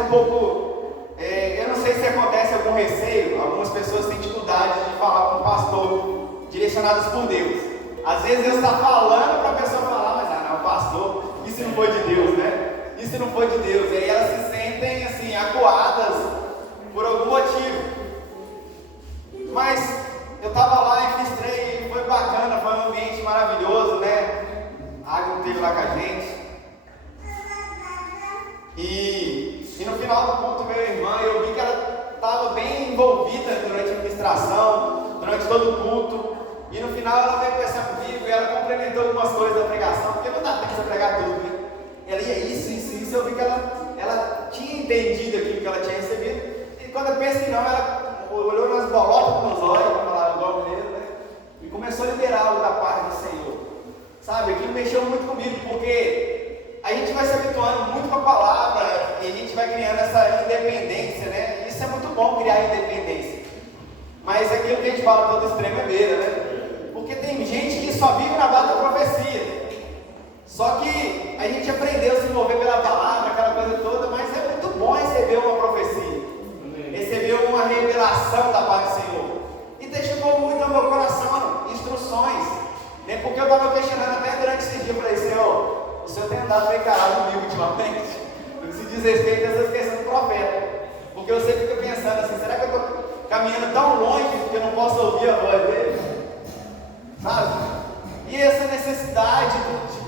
um pouco, eu não sei se acontece algum receio, algumas pessoas têm dificuldade de falar com o pastor, direcionadas por Deus. Às vezes Deus está falando para a pessoa falar, mas não, pastor, isso não foi de Deus, né? Isso não foi de Deus. E aí elas se sentem assim, acuadas por algum motivo. Mas eu estava lá e ministrei, foi bacana, foi um ambiente maravilhoso, né? A água teve lá com a gente. E no final do culto, minha irmã, eu vi que ela estava bem envolvida durante a ministração, durante todo o culto. E no final ela veio conversar comigo e ela complementou algumas coisas da pregação, porque não dá tempo de pregar tudo, né? Ela ia isso, eu vi que ela tinha entendido aquilo que ela tinha recebido. E quando eu penso que não, ela olhou nas bolotas nos olhos, para falar igual mesmo, né? E começou a liberar algo da parte do Senhor. Sabe, aquilo mexeu muito comigo, porque a gente vai se habituando muito com a palavra e a gente vai criando essa independência, né? Isso é muito bom, criar independência. Mas aquilo que a gente fala todo extremo é beira, né? Porque tem gente que só vive na base da profecia. Só que a gente aprendeu a se mover pela palavra, aquela coisa toda, mas é muito bom receber uma profecia, receber uma revelação da parte do Senhor. E testificou muito no meu coração, instruções, né? Porque eu estava questionando até durante esse dia, eu falei, Senhor, o Senhor tem andado meio carado comigo ultimamente, no que se diz respeito a essas questões do profeta. Porque eu sempre fico pensando assim, será que eu estou caminhando tão longe que eu não posso ouvir a voz dele? Sabe? E essa necessidade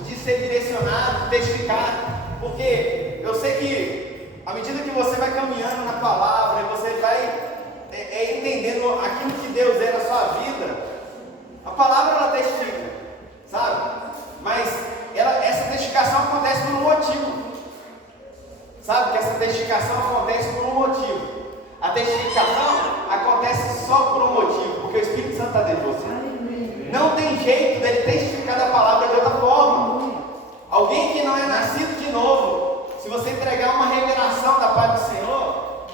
de ser direcionado, testificado, porque eu sei que à medida que você vai caminhando na palavra, você vai entendendo aquilo que Deus é na sua vida, a palavra ela testifica, sabe? Mas essa testificação acontece por um motivo, sabe? Que essa testificação acontece por um motivo. A testificação acontece só por um motivo, porque o Espírito Santo está dentro de você. Não tem jeito dele testificar da palavra de outra forma. Alguém que não é nascido de novo, se você entregar uma revelação da parte do Senhor,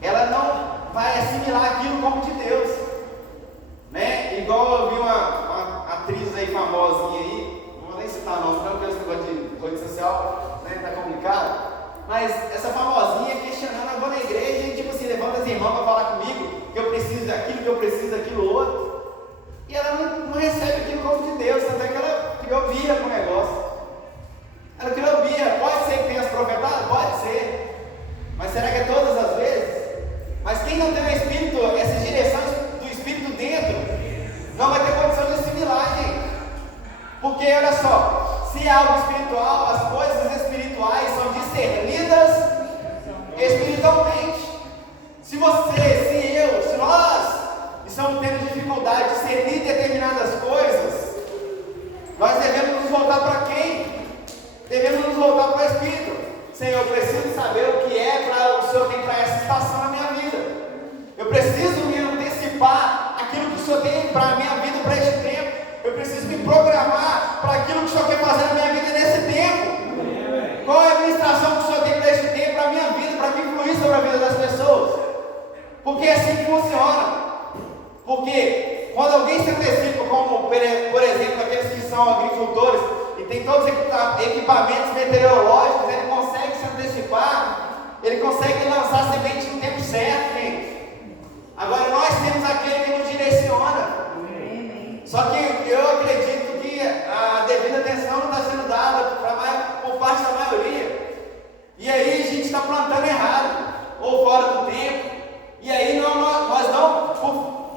ela não vai assimilar aquilo como de Deus, né? Igual eu vi uma atriz aí famosinha aí, não vou nem citar nome, não, porque esse negócio de rede social, né, tá complicado, mas essa famosinha questionando, eu vou na igreja e tipo assim, levanta as irmãs para falar comigo que eu preciso daquilo, que eu preciso daquilo outro. E ela não recebe aquilo como de Deus, tanto é que ela criou birra com o negócio. Ela criou birra, pode ser que tenha as profetadas? Pode ser. Mas será que é todas as vezes? Mas quem não tem o Espírito, essas direções do Espírito dentro, não vai ter condição de assimilar, gente. Porque olha só, se é algo espiritual, as coisas espirituais são discernidas espiritualmente. Se você, se eu, se nós estamos tendo dificuldade de discernir determinadas coisas, nós devemos nos voltar para quem? Devemos nos voltar para o Espírito. Senhor, eu preciso saber o que é para o Senhor tem para essa estação na minha vida. Eu preciso me antecipar aquilo que o Senhor tem para a minha vida para este tempo. Eu preciso me programar para aquilo que o Senhor quer fazer na minha vida nesse tempo. Qual é a administração que o Senhor tem para este tempo, para a minha vida, para que influir sobre a vida das pessoas? Porque é assim que funciona. Porque quando alguém se antecipa, como por exemplo aqueles que são agricultores e tem todos os equipamentos meteorológicos, ele consegue se antecipar, ele consegue lançar semente no tempo certo, gente. Agora nós temos aquele que nos direciona. Só que eu acredito que a devida atenção não está sendo dada por parte da maioria. E aí a gente está plantando errado, ou fora do tempo. E aí nós não.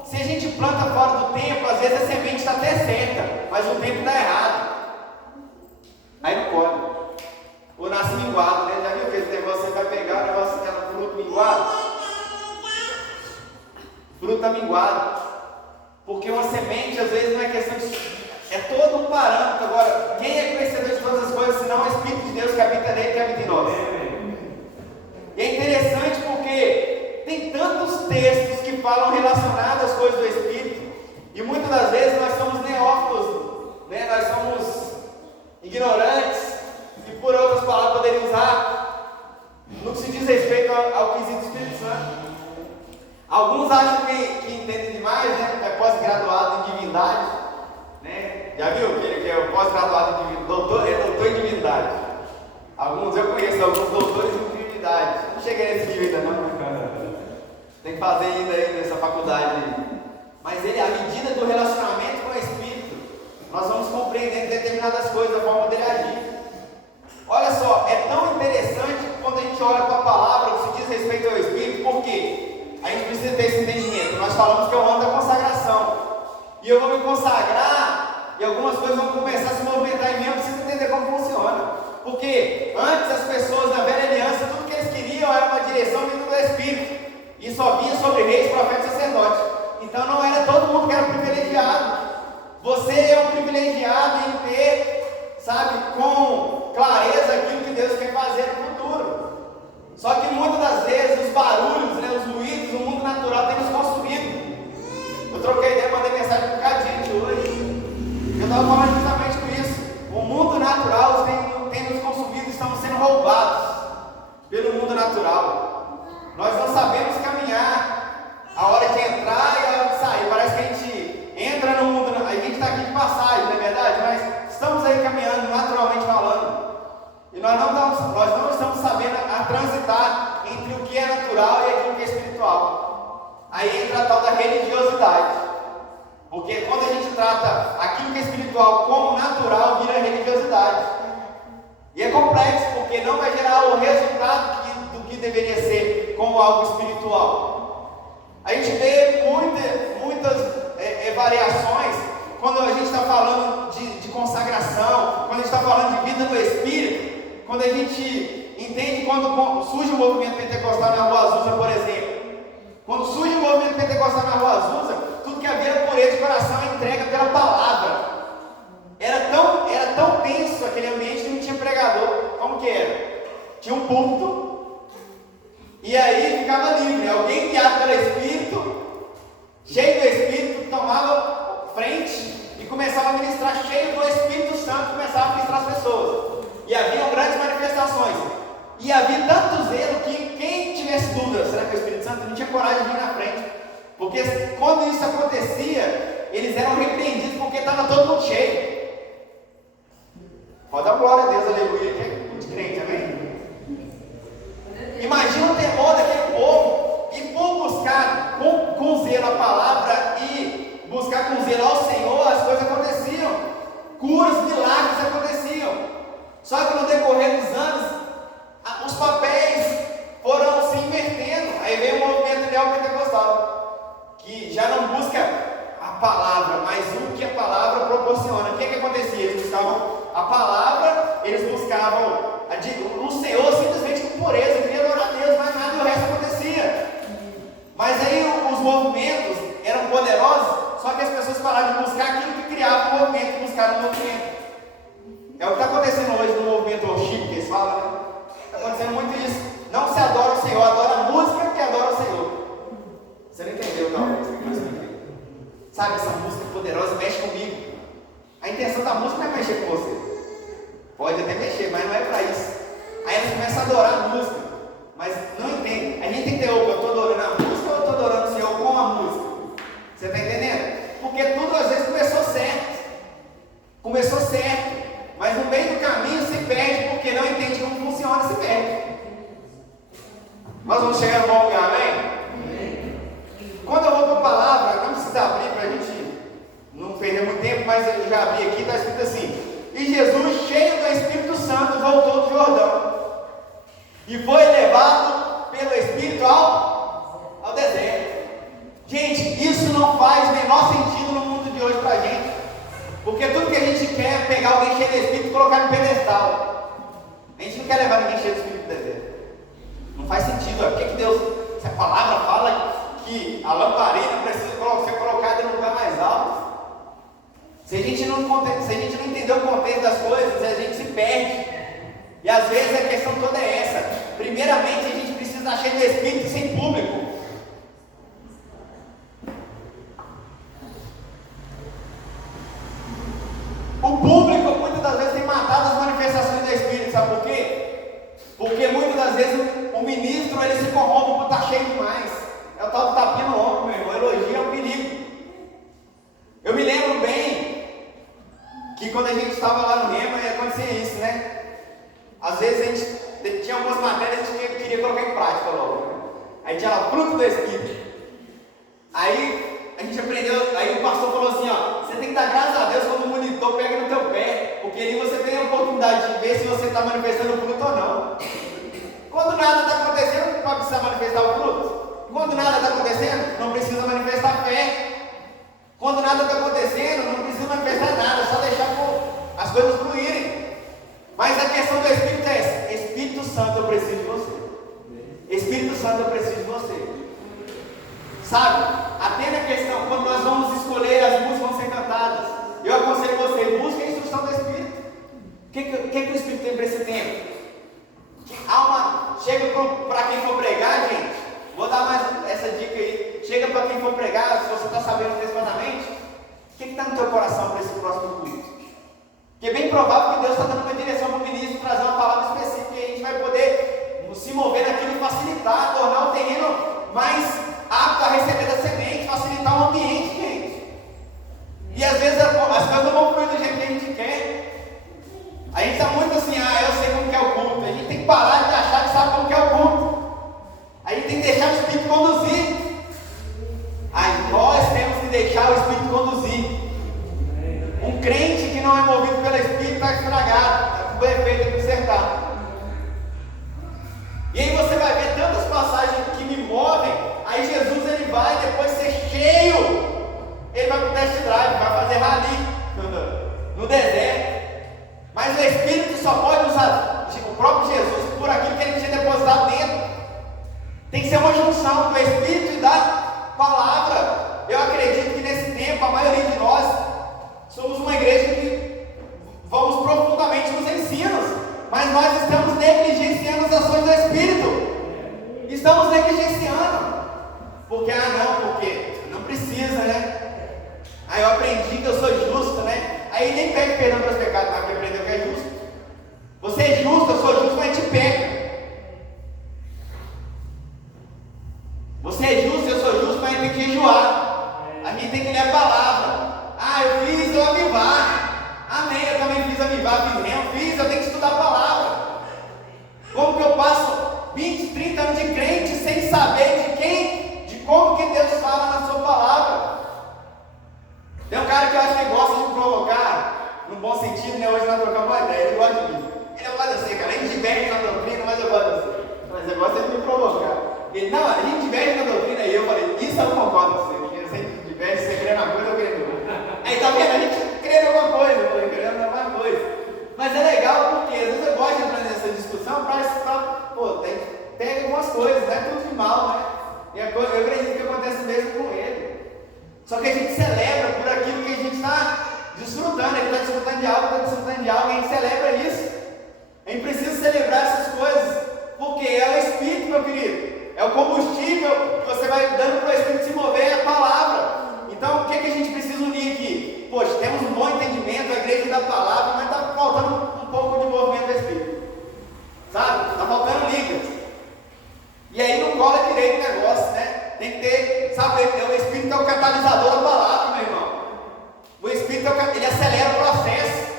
Se a gente planta fora do tempo, às vezes a semente está até certa, mas o tempo está errado. Aí não pode. Ou nasce minguado, né? Já viu que esse negócio você vai pegar o negócio que é no fruto minguado? Fruta minguado. Porque uma semente, às vezes, não é questão de. É todo um parâmetro. Agora, quem é conhecedor de todas as coisas, senão o Espírito de Deus que habita nele, que habita em nós? E é interessante porque tem tantos textos que falam relacionados às coisas do Espírito, e muitas das vezes nós somos neófitos, né? Nós somos ignorantes, e por outras palavras poderia usar, no que se diz respeito ao quesito do Espírito Santo. Alguns acham que entendem demais, né? É pós-graduado em divindade, né? Já viu que é o pós-graduado em divindade? É doutor em divindade. Eu conheço alguns doutores em divindade. intimidade. Não cheguei nesse nível ainda não, cara. Tem que fazer ainda aí nessa faculdade. Mas ele, à medida do relacionamento com o Espírito, nós vamos compreendendo determinadas coisas, a forma dele agir. Olha só, é tão interessante quando a gente olha para a palavra que se diz respeito ao Espírito, porque a gente precisa ter esse entendimento. Nós falamos que é o ano da consagração. E eu vou me consagrar, e algumas coisas vão começar a se movimentar em mim, eu preciso entender como funciona. Porque antes as pessoas da velha aliança, tudo que eles queriam era uma direção vindo do Espírito. E só vinha sobre reis, profetas e sacerdotes. Então não era todo mundo que era privilegiado. Você é um privilegiado em ter, sabe, com clareza aquilo que Deus quer fazer no futuro. Só que muitas das vezes os barulhos, os ruídos, o mundo natural tem nos consumido. Eu troquei ideia, mandei mensagem para cada gente hoje. Eu estava falando justamente com isso. O mundo natural tem nos consumido, estamos sendo roubados pelo mundo natural. Nós não sabemos caminhar a hora de entrar e a hora de sair. Parece que a gente entra no mundo, a gente está aqui de passagem, não é verdade? Mas estamos aí caminhando, naturalmente falando. E nós não estamos sabendo a transitar entre o que é natural e aquilo que é espiritual. Aí entra a tal da religiosidade. Porque quando a gente trata aquilo que é espiritual como natural, vira religiosidade. E é complexo, porque não vai gerar o resultado do que deveria ser como algo espiritual. A gente vê muitas variações quando a gente está falando de consagração, quando a gente está falando de vida do Espírito, quando a gente entende quando surge o movimento pentecostal na Rua Azusa, por exemplo. Quando surge o movimento pentecostal na Rua Azusa, tudo que havia era pureza de coração é entrega pela palavra. Era tão tenso aquele ambiente que não tinha pregador. Como que era? Tinha um púlpito, e aí ficava livre. Alguém guiado pelo Espírito, cheio do Espírito, tomava frente e começava a ministrar, cheio do Espírito Santo, começava a ministrar as pessoas. E haviam grandes manifestações. E havia tanto zelo que quem tivesse dúvida, será que é o Espírito Santo? Não tinha coragem de vir na frente. Porque quando isso acontecia, eles eram repreendidos porque estava todo mundo cheio. Pode dar glória a Deus, aleluia, que é muito crente, amém? Imagina o temor daquele povo, e por buscar com zelo a palavra e buscar com zelo ao Senhor, as coisas aconteciam, curas, milagres aconteciam. Só que no decorrer dos anos, os papéis foram se invertendo. Aí veio o movimento neopentecostal, que já não busca a palavra, mas o que a palavra proporciona. O que acontecia? Eles buscavam a palavra, eles buscavam o Senhor simplesmente com pureza, queria adorar a Deus, mas nada, e o resto acontecia. Mas aí os movimentos eram poderosos, só que as pessoas pararam de buscar aquilo que criava o movimento e buscaram o movimento. É o que está acontecendo hoje no movimento worship, que eles falam, né? Está acontecendo muito isso. Não se adora o Senhor, adora a música que adora o Senhor. Você não entendeu, talvez. Sabe, essa música poderosa mexe comigo. A intenção da música não é mexer com você. Pode até mexer, mas não é para isso. Aí eles começam a adorar a música, mas não entende. A gente tem que ter, eu estou adorando a música ou eu estou adorando o Senhor com a música? Você está entendendo? Porque tudo às vezes começou certo, mas no meio do caminho se perde, porque não entende como funciona e se perde. Nós vamos chegar no bom lugar, amém? Quando eu vou para a palavra, não precisa abrir para a gente não perder muito tempo, mas eu já abri aqui, está escrito assim: e Jesus, cheio do Espírito Santo, voltou do Jordão e foi levado pelo Espírito ao deserto. Gente, isso não faz o menor sentido no mundo de hoje para a gente, porque tudo que a gente quer é pegar alguém cheio do Espírito e colocar no pedestal. A gente não quer levar ninguém cheio do Espírito do deserto. Não faz sentido. Por que Deus, se a palavra fala que a lamparina precisa ser colocada no lugar mais alto? Se a gente não entender o contexto das coisas, a gente se perde. E às vezes a questão toda é essa. Primeiramente, a gente precisa estar cheio do Espírito e sem público. O público muitas das vezes tem matado as manifestações do Espírito. Sabe por quê? Porque muitas das vezes o ministro ele se corrompe por estar cheio demais. É o tal do tapinha no ombro, meu irmão. Elogio é um perigo. Eu me lembro bem que quando a gente estava lá no Rema, acontecia isso, né? Às vezes a gente tinha algumas matérias que a gente queria Aí tinha lá, fruto do Espírito. Aí a gente aprendeu, aí o pastor falou assim, ó, você tem que dar graças a Deus quando o monitor pega no teu pé, porque ali você tem a oportunidade de ver se você está manifestando o fruto ou não. Quando nada está acontecendo, não precisa manifestar o fruto. Quando nada está acontecendo, não precisa manifestar fé. Quando nada está acontecendo, não precisa manifestar nada, só deixar as coisas fluírem. Mas a questão do Espírito é essa: Espírito Santo, eu preciso de você. Espírito Santo, eu preciso de você. Sabe, apenas a questão, quando nós vamos escolher, as músicas vão ser cantadas. Eu aconselho você, busque a instrução do Espírito. O que o Espírito tem para esse tempo? Chega para quem for pregar, gente. Vou dar mais essa dica aí. Chega para quem for pregar, se você está sabendo antecipadamente, o que está no teu coração para esse próximo culto? Porque é bem provável que Deus está dando uma direção para o ministro, trazer uma palavra específica e a gente vai poder se mover naquilo e facilitar, tornar o terreno mais apto a receber da semente, facilitar o ambiente, gente. E às vezes as coisas não vão fluir do jeito que a gente quer. A gente está muito assim, eu sei como que é o culto. A gente tem que parar de achar que sabe como que é o culto. A gente tem que deixar o Espírito conduzir. Nós temos que deixar o Espírito conduzir. Um crente que não é movido pelo Espírito está estragado, está com o efeito consertado. E aí você vai ver tantas passagens que me movem. Aí Jesus ele vai depois ser cheio. Ele vai para o test drive, vai fazer rally no deserto. Mas o Espírito só pode usar o próprio Jesus por aquilo que ele tinha depositado dentro. Tem que ser uma junção do Espírito e da palavra. Eu acredito que nesse tempo a maioria de nós somos uma igreja que vamos profundamente nos ensinos, mas nós estamos negligenciando as ações do Espírito. Estamos negligenciando. Porque não precisa, né? Aí eu aprendi que eu sou justo, né? Aí nem pede perdão para os pecados, porque aprendeu que é justo. Você é justo, eu sou justo, mas te pega. Você é justo, eu sou justo, mas tem que jejuar. A gente tem que ler a palavra. Eu fiz eu avivar. Amém, eu também fiz avivar, eu tenho que estudar a palavra. Como que eu passo 20, 30 anos de crente sem saber de como que Deus fala na sua palavra? Tem um cara que eu acho que gosta de provocar, no bom sentido, né? Hoje nós trocamos uma ideia, ele gosta de mim. Ele gosta de você, cara, a gente diverge na doutrina, mas eu gosto de você. Mas eu gosto de me provocar. Ele, não, a gente diverge na doutrina, e eu falei, isso eu concordo com você, porque você diverge, você crê na coisa, eu creio em outra. Aí tá vendo, a gente crê em alguma coisa, eu falei, crê em alguma coisa. Mas é legal porque às vezes eu gosto de entrar nessa discussão para pega algumas coisas, não é tudo de mal, né? E eu acredito que acontece mesmo com ele. Só que a gente celebra por aquilo que a gente está desfrutando. Ele está desfrutando de algo, e a gente celebra isso. A gente precisa celebrar essas coisas, porque é o Espírito, meu querido. É o combustível que você vai dando para o Espírito se mover, é a palavra. Então, o que a gente precisa unir aqui? Poxa, temos um bom entendimento, a igreja da palavra, mas está faltando um pouco de movimento do Espírito. Sabe? Está faltando ligas. E aí não cola direito o negócio, né? Tem que ter, sabe, o Espírito é o catalisador da palavra, meu irmão. O Espírito ele acelera o processo.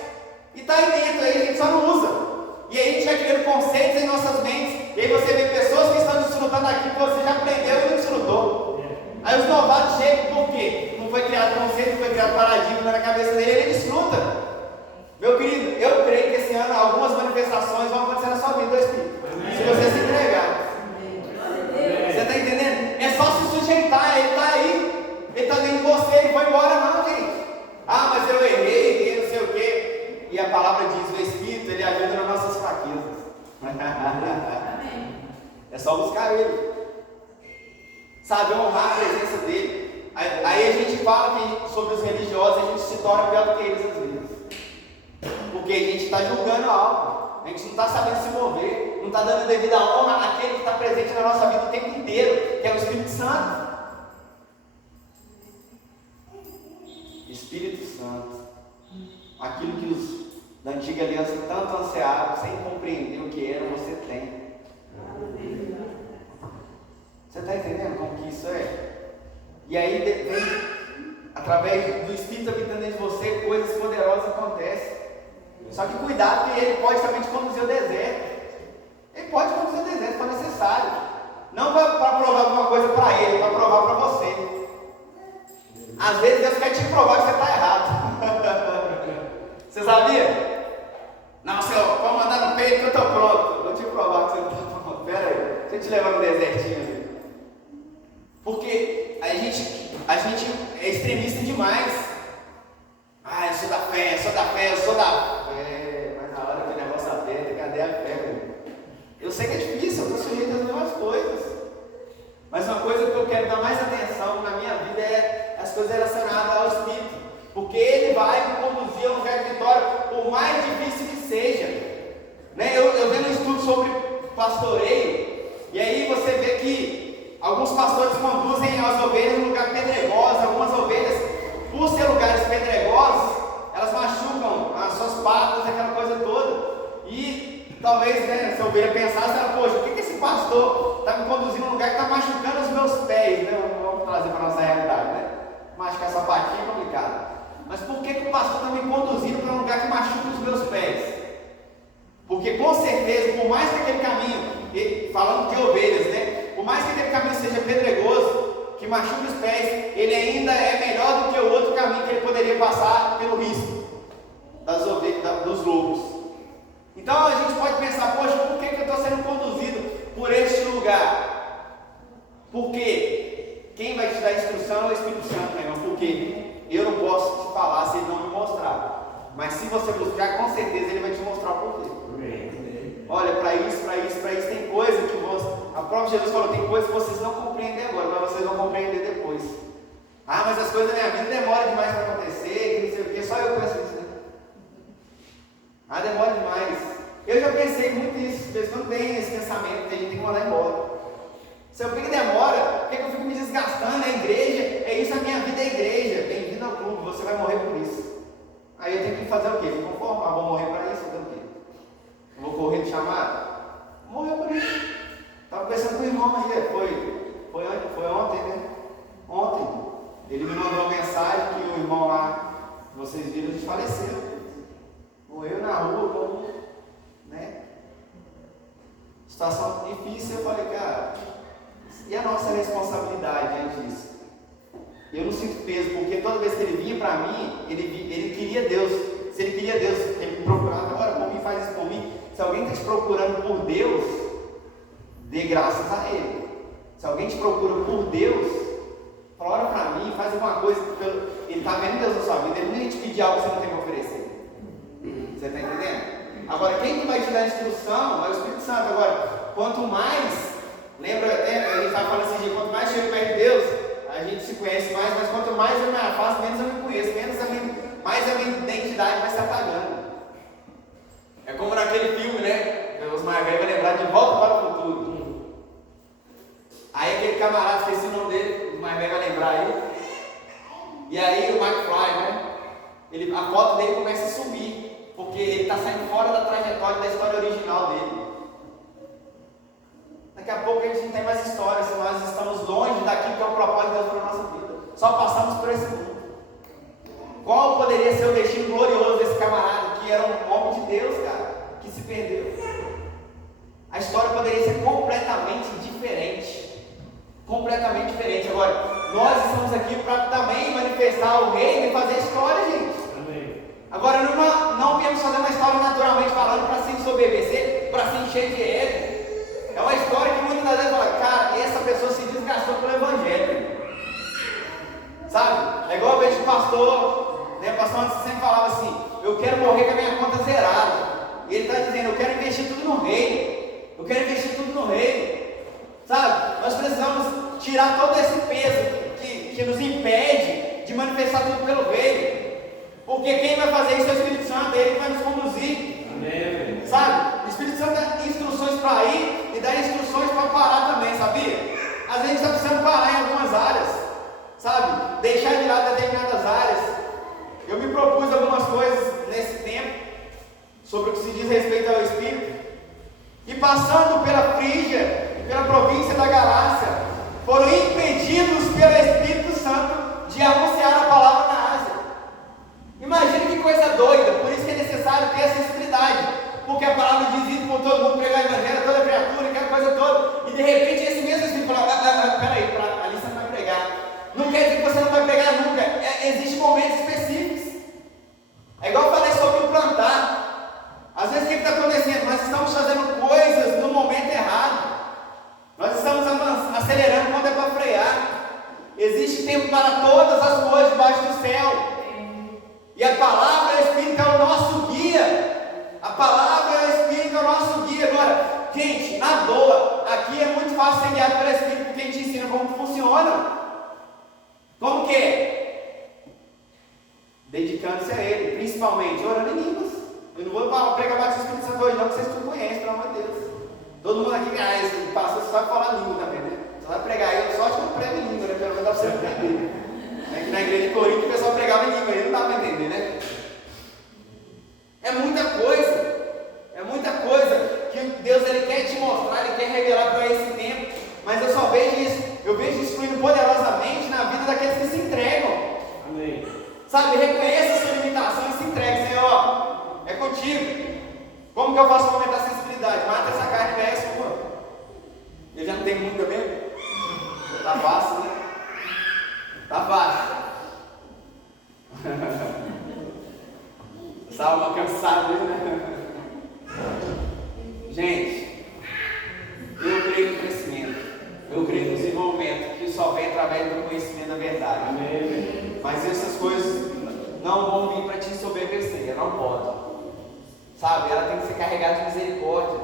E está aí dentro, aí a gente só não usa. E aí a gente vai criando conceitos em nossas mentes. E aí você vê pessoas que estão desfrutando aquilo que você já aprendeu e não desfrutou. Aí os novatos chegam por quê? Não foi criado conceito, não foi criado paradigma na cabeça dele, ele desfruta. Meu querido, eu creio que esse ano algumas manifestações vão acontecer na sua vida do Espírito. Se você se entregar. Você está entendendo? É só se sujeitar, ele está aí. Ele está dentro de você, ele foi embora não, gente. Mas eu errei, não sei o quê. E a palavra diz, o Espírito, ele ajuda nas nossas fraquezas. É só buscar ele. Sabe, honrar a presença dele. Aí a gente fala que, sobre os religiosos, a gente se torna pior do que eles às vezes. Porque a gente está julgando algo. A gente não está sabendo se mover. Não está dando devida honra àquele que está presente na nossa vida o tempo inteiro, que é o Espírito Santo. Espírito Santo. Aquilo que os da antiga aliança tanto ansiavam, sem compreender o que era, você tem. Você está entendendo como que isso é? E aí vem, através do Espírito habitando dentro de você, coisas poderosas acontecem. Só que cuidado, que ele pode também te conduzir ao deserto. Ele pode conduzir ao deserto se for necessário. Não para provar Às vezes Deus quer te provar que você está errado. Você sabia? Não, Senhor, pode mandar no peito que eu estou pronto. Vou te provar que você não está pronto. Pera aí, deixa eu te levar no desertinho ali. Porque a gente é extremista demais. Ah, eu sou da fé, eu sou da fé, eu sou da fé. Mas na hora que o negócio aperta, cadê a fé, meu? Eu sei que é difícil, eu estou sujeito às mesmas coisas. Mas uma coisa que eu quero dar mais atenção na minha vida é as coisas relacionadas ao Espírito. Porque Ele vai me conduzir a um lugar de vitória, por mais difícil que seja. Né? Eu vendo um estudo sobre pastoreio, e aí você vê que alguns pastores conduzem as ovelhas em um lugar pedregoso. Algumas ovelhas, por ser lugares pedregosos, elas machucam as suas patas, aquela coisa toda. E talvez, né, se a ovelha pensasse, ela, poxa, por que esse pastor está me conduzindo a um lugar que está machucando os meus pés? Né? Vamos trazer para a nossa realidade, né? Machucar essa patinha é complicado. Mas por que o pastor está me conduzindo para um lugar que machuca os meus pés? Porque com certeza, por mais que aquele caminho, falando de ovelhas, né? Por mais que aquele caminho seja pedregoso, que machuque os pés, ele ainda é melhor do que o outro caminho que ele poderia passar pelo risco das ovelhas, dos lobos. Então a gente pode pensar, poxa, por que eu estou sendo conduzido por este lugar? Porque quem vai te dar instrução é o Espírito Santo, meu irmão. Porque eu não posso te falar se ele não me mostrar. Mas se você buscar, com certeza ele vai te mostrar o porquê. Olha, para isso tem coisa que você... A própria Jesus falou, tem coisa que vocês não compreendem agora, mas vocês vão compreender depois. Ah, mas as coisas da minha vida demoram demais para acontecer, que não sei o quê, só eu penso isso, né? Ah, demora demais. Eu já pensei muito nisso, às vezes quando tem esse pensamento, que a gente tem que mandar embora. Se eu fico demora, por que eu fico me desgastando? É igreja, é isso, a minha vida é igreja. Bem-vindo ao clube, você vai morrer por isso. Aí eu tenho que fazer o quê? Me conformar, vou morrer para isso, fazer o quê? Eu vou correr de chamado? Vou morrer por isso. Estava pensando com o irmão aí, foi ontem, né? Ontem. Ele me mandou uma mensagem que o irmão lá, que vocês viram, desfaleceu. Morreu na rua, né? Situação difícil, eu falei, cara, e a nossa responsabilidade diante disso? Eu não sinto peso, porque toda vez que ele vinha para mim, ele queria Deus. Se ele queria Deus, ele me procurava, agora por mim, faz isso por mim. Se alguém está te procurando por Deus, dê graças a Ele. Se alguém te procura por Deus, fala, ora para mim, faz alguma coisa. Ele está vendo Deus na sua vida, ele não ia te pedir algo que você não tem para oferecer. Você está entendendo? Agora, quem que vai te dar instrução é o Espírito Santo. Agora, quanto mais, lembra até, a gente estava falando assim, quanto mais chego perto de Deus, a gente se conhece mais, mas quanto mais eu me afasto, menos eu me conheço, mais a minha identidade vai se apagando. É como naquele filme, né? Os mais velhos vão lembrar de Volta para o Futuro. Aí aquele camarada, esqueci o nome dele, os mais velhos vão lembrar aí. E aí o McFly, né? A foto dele começa a sumir, porque ele está saindo fora da trajetória da história original dele. Daqui a pouco a gente não tem mais história, se nós estamos longe daquilo que é o propósito de Deus para a nossa vida. Só passamos por esse mundo. Qual poderia ser o destino glorioso desse camarada, que era um homem de Deus, cara, que se perdeu? A história poderia ser completamente diferente. Completamente diferente. Agora, nós estamos aqui para também manifestar o reino e fazer história, gente. Amém. Agora, não viemos fazer uma história naturalmente falando para se ensoberbecer, para se encher de ego. É uma história que muitas das vezes fala, cara, essa pessoa se desgastou pelo Evangelho. Sabe? É igual a vez que o pastor, né? O pastor antes sempre falava assim, eu quero morrer com a minha conta zerada. E ele está dizendo, eu quero investir tudo no reino. Eu quero investir tudo no reino. Sabe? Nós precisamos tirar todo esse peso que nos impede de manifestar tudo pelo reino. Porque quem vai fazer isso é o Espírito Santo, é Ele que vai nos conduzir. Amém. Sabe? O Espírito Santo dá instruções para ir e dá instruções para parar também, sabia? Às vezes a gente está precisando parar em algumas áreas, sabe? Deixar de lado determinadas áreas. Eu me propus algumas coisas nesse tempo, sobre o que se diz respeito ao Espírito. E passando pela Frígia e pela província da Galácia, foram impedidos pelo Espírito Santo de anunciar a palavra na Ásia. Imagina que coisa doida, por isso que é necessário ter a sensibilidade, porque a palavra diz isso por todo mundo, pregar o evangelho, toda criatura, aquela coisa toda, e de repente esse mesmo Espírito fala, peraí, ali você não vai pregar. Não quer dizer que você não vai pregar nunca, é acelerando quando é para frear. Existe tempo para todas as coisas debaixo do céu. E a palavra e o Espírito é o nosso guia. A palavra e o Espírito é o nosso guia. Agora, gente, na boa, aqui é muito fácil ser guiado pelo Espírito, porque a gente ensina como funciona. Como que é? Dedicando-se a Ele, principalmente orando em línguas. Eu não vou pregar mais o Espírito Santo hoje não, porque vocês tudo conhecem, pelo amor de Deus. Todo mundo aqui, esse pastor só sabe falar língua também, né? Só vai pregar, eu só acho que não prego em língua, né? Pelo menos dá para você entender. É que na igreja de Corinto o pessoal pregava em língua, aí não dá para entender, né? É muita coisa que Deus ele quer te mostrar, Ele quer revelar para esse tempo. Mas eu só vejo isso, eu vejo isso fluindo poderosamente na vida daqueles que se entregam. Amém. Sabe, reconheça a sua limitação e se entregue, Senhor, ó, é contigo. Como que eu faço para aumentar a sensibilidade? Mata essa carne e peça, pô. Eu já não tenho muita mesmo? Tá fácil, né? Tá fácil. Essa alma cansada, né? Gente, eu creio no crescimento, eu creio no desenvolvimento, que só vem através do conhecimento da verdade. Amém. Mas essas coisas não vão vir para te ensoberbecer, não pode. Sabe, ela tem que ser carregada de misericórdia.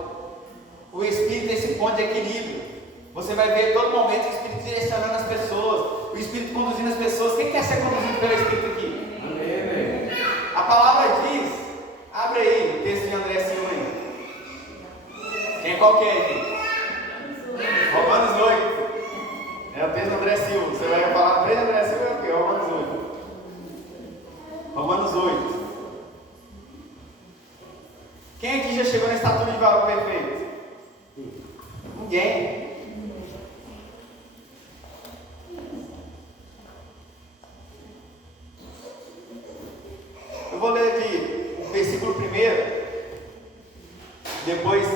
O Espírito é esse ponto de equilíbrio. Você vai ver todo momento o Espírito direcionando as pessoas, o Espírito conduzindo as pessoas. Quem quer ser conduzido pelo Espírito aqui? Amém. A palavra diz, abre aí o texto de André Silva aí. Qual que é, gente? Romanos 8. É o texto de André Silva. Você vai falar 3 de André Silva, é o quê? Romanos 8. Romanos 8. Quem aqui já chegou na estatura de varão perfeito? Ninguém. Eu vou ler aqui o versículo 1, depois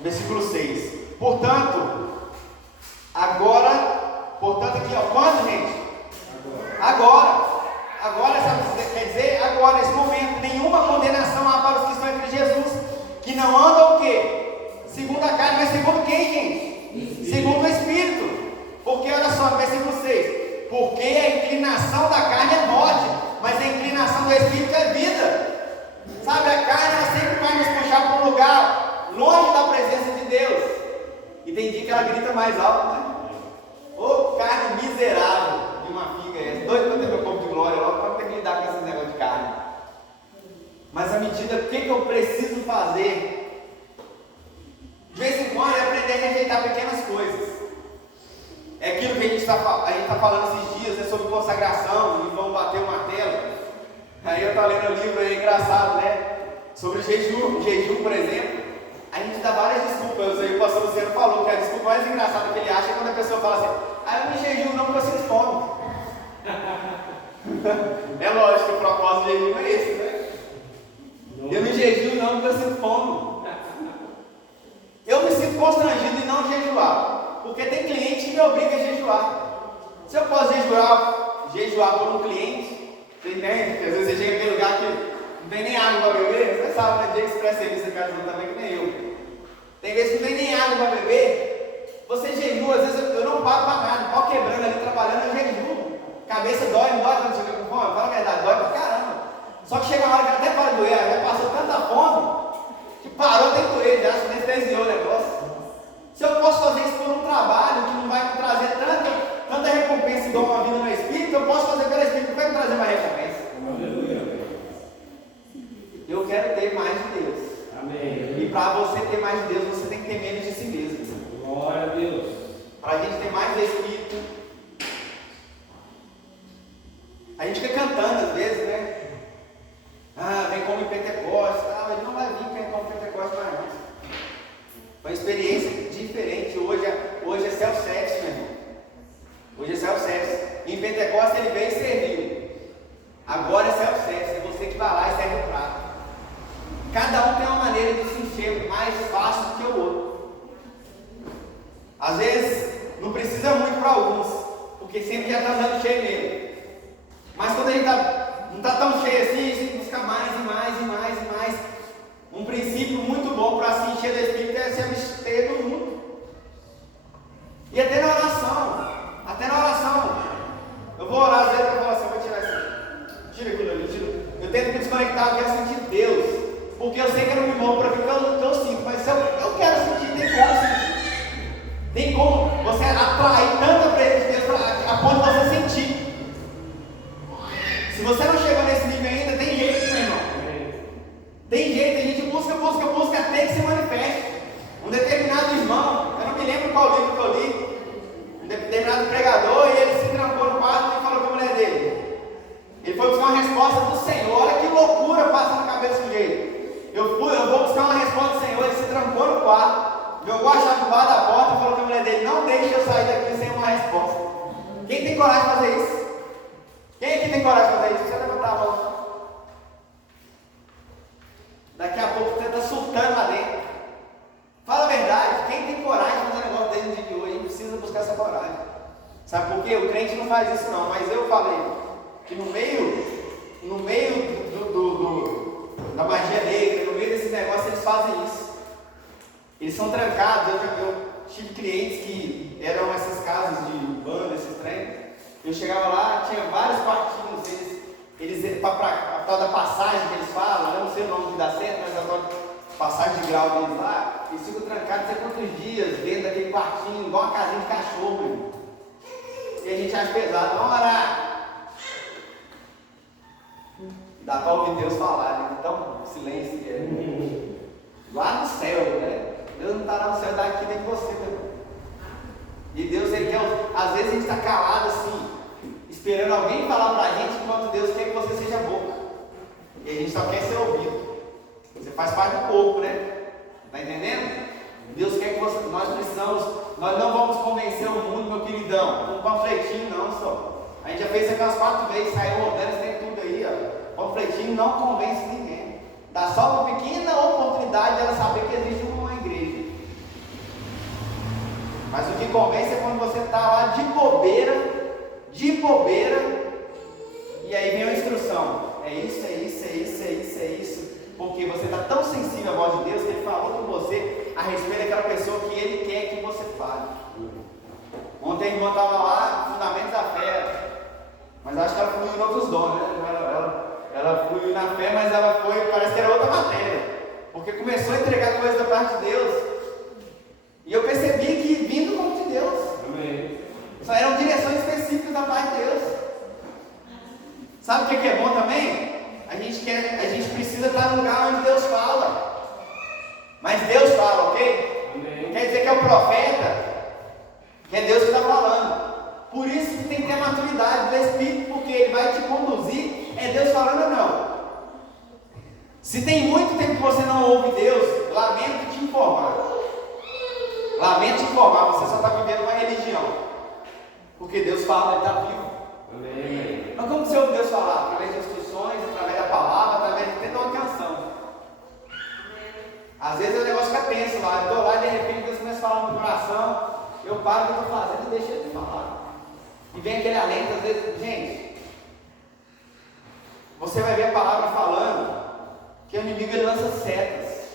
versículo 6. Portanto, aqui, ó, quando, gente? Agora, sabe o que quer dizer? Agora, nesse momento, nenhuma condenação há para os que estão em Cristo Jesus, que não andam o quê? Segundo a carne, mas segundo quem, gente? Segundo o Espírito. Porque, olha só, no versículo 6, porque a inclinação da carne é morte, mas a inclinação do Espírito é vida. Sabe, a carne, ela sempre vai nos puxar para um lugar longe da presença de Deus. E tem dia que ela grita mais alto, né? Ô carne miserável de uma figa essa. Doido para ter meu corpo de glória logo para ter que lidar com esses negócios de carne. Mas à medida, o que eu preciso fazer? De vez em quando é aprender a rejeitar pequenas coisas. É aquilo que a gente está falando esses dias, né, sobre consagração, e vamos bater o martelo. Aí eu estou lendo o livro, é engraçado, né? Sobre jejum, por exemplo. A gente dá várias desculpas. Aí o pastor Luciano falou que a desculpa mais engraçada que ele acha é quando a pessoa fala assim: eu não jejuo não porque eu sinto fome. É lógico que o propósito do jejum é esse, né? Eu não jejuo não porque eu sinto fome. Eu me sinto constrangido em não jejuar, porque tem cliente que me obriga a jejuar. Se eu posso jejuar por um cliente, você entende? Porque às vezes você chega naquele lugar que não tem nem água para beber. Você sabe, né? Dia Express Serviço casa também, que nem eu. Tem vezes que não tem nem água para beber. Você jejua, às vezes eu não pago para nada, pau quebrando ali, trabalhando, eu jejuo. Cabeça dói, não dói quando você fica com fome? Fala a verdade, dói pra caramba. Só que chega uma hora que até para de doer, já passou tanta fome que parou de doer, já se anestesiou o negócio. Se eu posso fazer isso por um trabalho que não vai me trazer tanta recompensa igual uma vida no Espírito, eu posso fazer pelo Espírito que vai me trazer mais recompensa. Aleluia. Eu quero ter mais de Deus. Amém. E para você ter mais de Deus, você tem que ter menos de si mesmo. Glória a Deus. Para a gente ter mais do Espírito. A gente fica cantando às vezes, né? Vem como em Pentecostes. Mas não vai vir quem come Pentecostes para nós. Foi uma experiência diferente. Hoje é self-service, meu irmão. Hoje é self-service. Em Pentecostes ele veio e serviu. Agora é self-service. É você que vai lá e serve o prato. Cada um tem uma maneira de se encher mais fácil do que o outro. Às vezes não precisa muito para alguns, porque sempre já está andando cheio mesmo. Mas quando a gente não está tão cheio assim, a gente busca mais e mais e mais e mais. Um princípio muito bom para se encher do Espírito é se abster do mundo. sei que eu não me movo por aquilo que eu sinto, mas se eu quero sentir, tem como sentir. Tem como você atrair tanta presença de Deus a ponto de você sentir. Se você não chegou nesse nível ainda, tem jeito, meu irmão. Tem jeito, a gente busca até que se manifeste. Um determinado irmão, eu não me lembro qual livro que eu li, um determinado pregador, e ele se trancou no quarto e falou com a mulher dele. Ele foi buscar uma resposta do Senhor. Olha que loucura passa na cabeça do jeito. Eu vou buscar uma resposta do Senhor. Ele se trancou no quarto, jogou a chave debaixo da porta e falou com a mulher dele: não deixe eu sair daqui sem uma resposta. Quem tem coragem de fazer isso? Quem aqui tem coragem de fazer isso? Você levantar a mão. Daqui a pouco você está surtando lá dentro. Fala a verdade. Quem tem coragem de fazer um negócio desse no dia de hoje precisa buscar essa coragem. Sabe por quê? O crente não faz isso não. Mas eu falei que no meio da magia negra, no meio desses negócios, eles fazem isso. Eles são trancados. Eu tive clientes que eram essas casas de banda, esses trem. Eu chegava lá, tinha vários quartinhos, eles para a tal da passagem que eles falam, eu não sei o nome que dá certo, mas a tal passagem de grau deles lá, eles ficam trancados não sei quantos dias dentro daquele quartinho, igual uma casinha de cachorro, meu. E a gente acha pesado. Vamos orar. Dá para ouvir Deus falar, né? Então, silêncio que é. Lá no céu, né? Deus não está lá no céu daqui nem você, meu. E Deus, Ele quer. Às vezes a gente está calado assim, esperando alguém falar para a gente, enquanto Deus quer que você seja boca. E a gente só quer ser ouvido. Você faz parte do corpo, né? Está entendendo? Deus quer que você. Nós não vamos convencer o mundo, meu queridão, com um panfletinho, não só. A gente já fez isso aqui umas 4 vezes, saiu rodando, tem tudo aí, ó. Panfletinho não convence ninguém. Dá só uma pequena oportunidade de ela saber que existe uma igreja. Mas o que convence é quando você está lá de bobeira, e aí vem a instrução. É isso. Porque você está tão sensível à voz de Deus que Ele falou com você a respeito daquela pessoa que Ele quer que você fale. Ontem a irmã estava lá, Fundamentos da Fé, mas acho que ela fluiu em outros dons, né? Ela fluiu na fé, mas ela foi, parece que era outra matéria, porque começou a entregar coisas da parte de Deus, e eu percebi que vindo como de Deus. Amém. Só eram direções específicas da parte de Deus. Sabe o que é bom também? A gente precisa estar no lugar onde Deus fala. Mas Deus fala, ok? Amém. Não quer dizer que é o profeta, que é Deus que está falando. Por isso que tem que ter a maturidade do Espírito, porque Ele vai te conduzir. É Deus falando ou não? Se tem muito tempo que você não ouve Deus, lamento te informar. Você só está vivendo uma religião. Porque Deus fala, Ele está vivo. Amém. Mas como você ouve Deus falar? Através de instruções, através da palavra, através de uma canção. Às vezes o negócio fica tenso lá. Eu estou lá e de repente Deus começa a falar no meu coração. Eu paro o que eu estou fazendo e deixo Ele falar. E vem aquele alento, às vezes, gente. Você vai ver a palavra falando que o inimigo ele lança setas.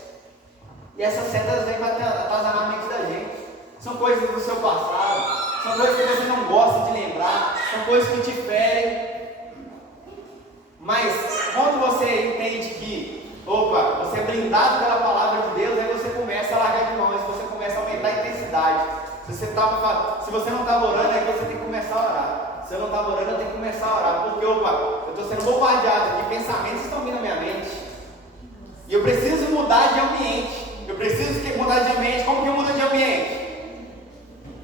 E essas setas vêm para atazanar a mente da gente. São coisas do seu passado, são coisas que você não gosta de lembrar, são coisas que te ferem. Mas quando você entende que, você é blindado pela palavra de Deus, aí você começa a largar de mão, você começa a aumentar a intensidade. Se você não estava orando, aí você tem que começar a orar. Se eu não estava orando, eu tenho que começar a orar. Porque, eu estou sendo bombardeado aqui, pensamentos estão vindo na minha mente. E eu preciso mudar de ambiente. Como que muda de ambiente?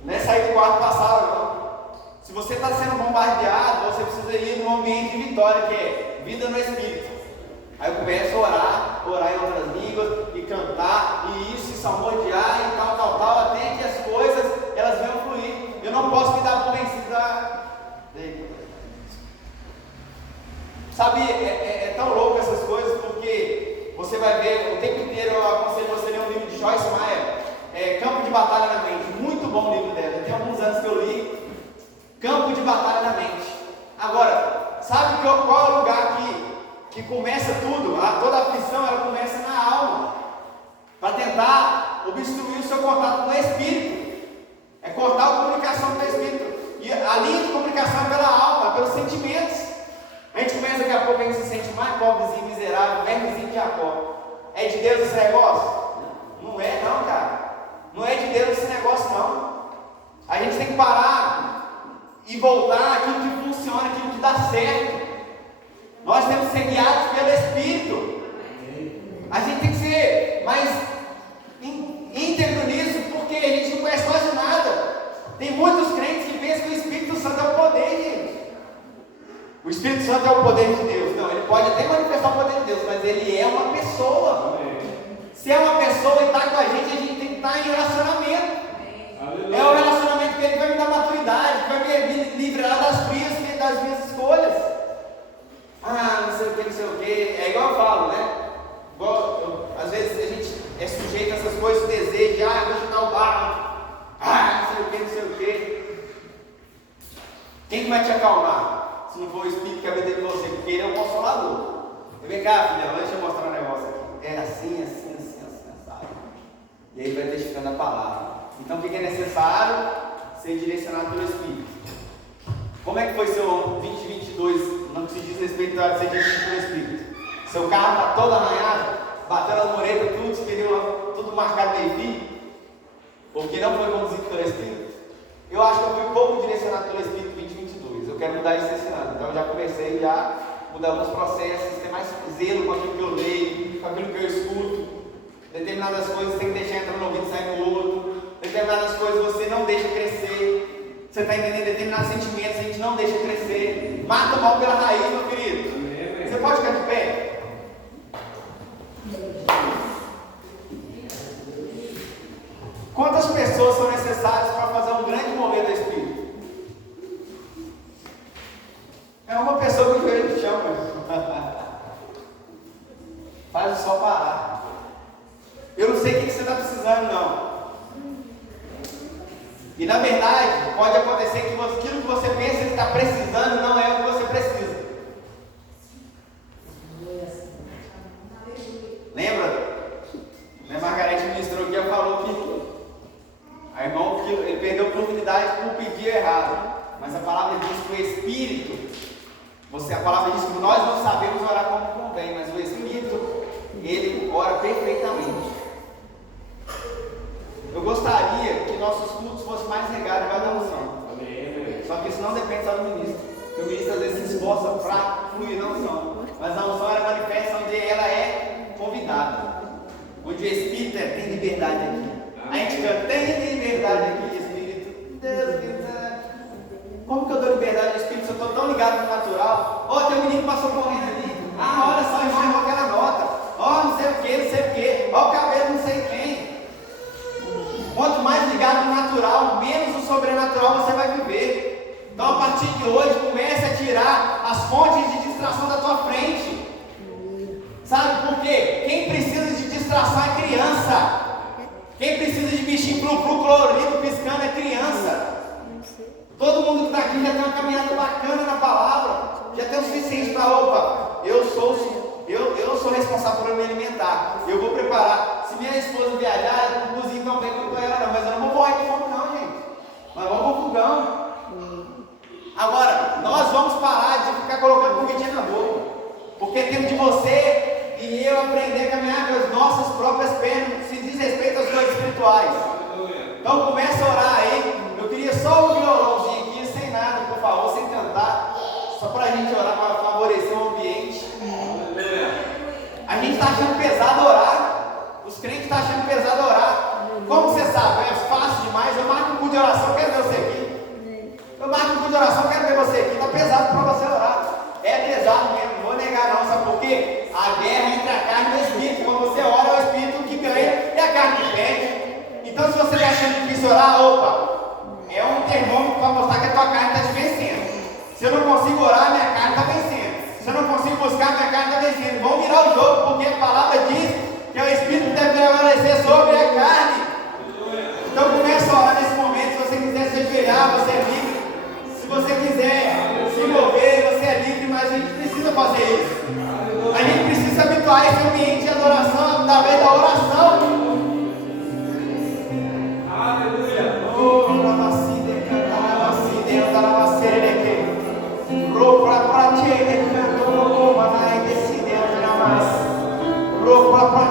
Não é sair do quarto para a sala, não. Se você está sendo bombardeado, você precisa ir num ambiente de vitória, que é vida no Espírito. Aí eu começo a orar em outras línguas, e cantar, e isso, e salmodiar, e tal, até que as coisas, elas venham fluir. Eu não posso me dar por vencido. Sabe, é tão louco essas coisas, porque você vai ver, o tempo inteiro eu aconselho você a ler um livro de Joyce Meyer, Campo de Batalha na Mente, muito bom o livro dela, tem alguns anos que eu li, Campo de Batalha na Mente. Agora, sabe qual é o lugar que começa tudo? Toda a aflição, ela começa na alma, para tentar obstruir o seu contato com o Espírito, é cortar a comunicação com o Espírito, e a linha de comunicação é pela alma, pelos sentimentos. A gente começa daqui a pouco, a gente se sente mais pobrezinho, miserável, vermezinho de Jacó. É de Deus esse negócio? Não é não, cara. Não é de Deus esse negócio não. A gente tem que parar e voltar àquilo que funciona, aquilo que dá certo. Nós temos que ser guiados pelo Espírito. A gente tem que ser mais íntegro nisso, porque a gente não conhece quase nada. Tem muitos crentes que pensam que o Espírito Santo é o poder, gente. O Espírito Santo é o poder de Deus. Não, ele pode até manifestar o poder de Deus, mas ele é uma pessoa. Se é uma pessoa e está com a gente tem que estar em relacionamento. É o relacionamento que ele vai me dar maturidade, que vai me livrar das minhas escolhas. Ah, não sei o que, não sei o que. É igual eu falo, né? Às vezes a gente é sujeito a essas coisas, desejo, eu vou chutar o barro. Não sei o que, não sei o que. Quem que vai te acalmar? Se não for o Espírito que habita em você, porque ele é o consolador. Vem cá, filha, deixa eu mostrar um negócio aqui. É assim, sabe? E aí vai testificando a palavra. Então o que é necessário? Ser direcionado pelo Espírito. Como é que foi seu 2022? Não se diz respeito a ser dirigido pelo Espírito. Seu carro está todo arranhado, bateu as muretas, tudo, os pneus, tudo marcado meio fio. Porque não foi conduzido pelo Espírito. Eu acho que eu fui pouco direcionado pelo Espírito em 2022. Eu quero mudar isso esse ano. Então eu já comecei a mudar alguns processos, ter mais zelo com aquilo que eu leio, com aquilo que eu escuto. Determinadas coisas tem que deixar entrar no ouvido e sair no outro. Determinadas coisas você não deixa crescer. Você está entendendo? Determinados sentimentos a gente não deixa crescer. Mata o mal pela raiz, meu querido. Você pode ficar de pé? Quantas pessoas são necessárias para fazer um grande mover do Espírito? É uma pessoa que o joelho no chão, faz o sol parar. Eu não sei o que você está precisando, não. E na verdade, pode acontecer que aquilo que você pensa que está precisando não é o que você precisa. Lembra? Margarete ministrou aqui, ela falou que a irmão ele perdeu a oportunidade por pedir errado. Mas a palavra diz que o Espírito, a palavra diz que nós não sabemos orar como convém, mas o Espírito, ele ora perfeitamente. Eu gostaria que nossos cultos fossem mais regados de cada unção. Só que isso não depende só do ministro. Porque o ministro às vezes se esforça para fluir na unção. Mas a unção ela manifesta onde ela é convidada. Onde o Espírito tem liberdade aqui. A gente canta, tem liberdade aqui, Espírito. Deus, Espírito. Como que eu dou liberdade ao Espírito se eu estou tão ligado no natural? Tem um menino que passou correndo ali. Olha só, enxergou aquela nota. Não sei o que, não sei o que. O cabelo não sei quem. Quanto mais ligado no natural, menos o sobrenatural você vai viver. Então, a partir de hoje, comece a tirar as fontes de distração da tua frente. Sabe por quê? Quem precisa de distração é criança. Quem precisa de bichinho colorido piscando é criança. Todo mundo que está aqui já tem uma caminhada bacana na palavra. Já tem o suficiente para, eu sou responsável por me alimentar. Eu vou preparar. Se minha esposa viajar, eu não cozinho tão bem quanto ela não. Mas eu não vou morrer de fome não, gente. Nós vamos pro fogão. Agora, nós vamos parar de ficar colocando comidinha na boca. Porque é tempo de você e eu aprender a caminhar com as nossas próprias pernas, se diz respeito às coisas espirituais. Então começa a orar aí. Eu queria só um violãozinho aqui, sem nada, por favor, sem cantar, só para a gente orar, para favorecer o ambiente. A gente está achando pesado orar. Os crentes estão achando pesado orar. Como você sabe, é fácil demais. Eu marco um culto de oração, quero ver você aqui. Eu marco um culto de oração, quero ver você aqui. Está pesado para você orar. É pesado mesmo, não vou negar não, sabe por quê? A guerra entre a carne e o Espírito. Quando você ora, é o Espírito que ganha e a carne que perde. Então se você está achando difícil orar, é um termômetro para mostrar que a tua carne está te vencendo. Se eu não consigo orar, minha carne está vencendo. Se eu não consigo buscar, minha carne está vencendo. Vamos virar o jogo, porque a palavra diz que é o Espírito que deve prevalecer sobre a carne. Então começa a orar nesse momento. Se você quiser se ajoelhar, você é livre. Se você quiser se mover, você é livre, mas a gente precisa fazer isso. A gente precisa se habituar a esse ambiente de adoração através da oração. Aleluia. Para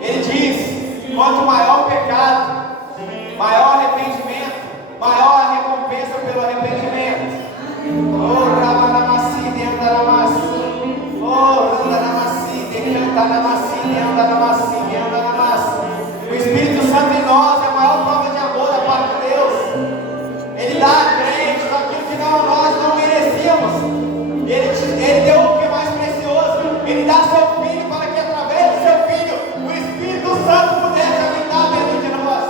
Ele diz: quanto maior o pecado, maior arrependimento, maior a recompensa pelo arrependimento. Oh, Ramanamasi, Dendanamasi. Oh, Randanamasi, Decantanamasi, Dendanamasi, Dendanamasi. O Espírito Santo em nós é a maior prova de amor da parte de Deus. Ele dá a crédito aquilo que nós não merecíamos. Ele deu o que é mais precioso. Ele dá seu Filho para que através do seu Filho o Espírito Santo pudesse habitar dentro de nós.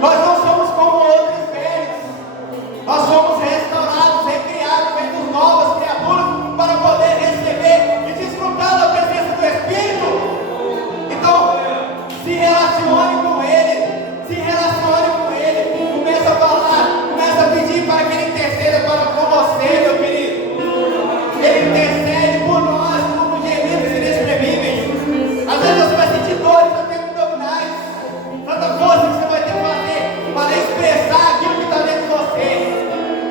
Nós não somos como outros velhos. Nós somos restaurados, recriados, feitos novas criaturas para poder receber e desfrutar da presença do Espírito. Então, se relacione com Ele. Se relacione com Ele. Começa a falar, começa a pedir para que Ele interceda por você, meu querido. Ele intercede por nós como gemidos inexprimíveis. Às vezes você vai sentir dores até abdominais, tanta força que você vai ter que fazer para expressar aquilo que está dentro de você.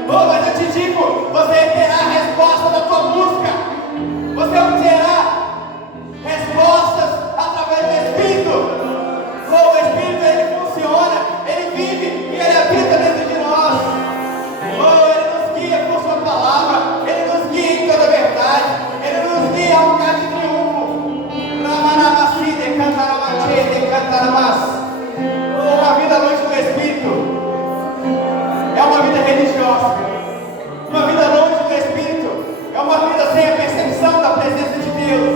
Oh, mas eu te digo, você terá a resposta da tua busca. Você obterá respostas através do Espírito. Oh, o Espírito, ele funciona, ele vive e ele habita dentro de nós. Oh, ele nos guia por sua palavra. Ele nos guia em toda a verdade. Ele nos guia a um lugar de triunfo. Ramanamasi, Decantaramachê, Decantaramas. Oh, uma vida longe do Espírito é uma vida religiosa. Uma vida longe do Espírito é uma vida sem a percepção da presença de Deus.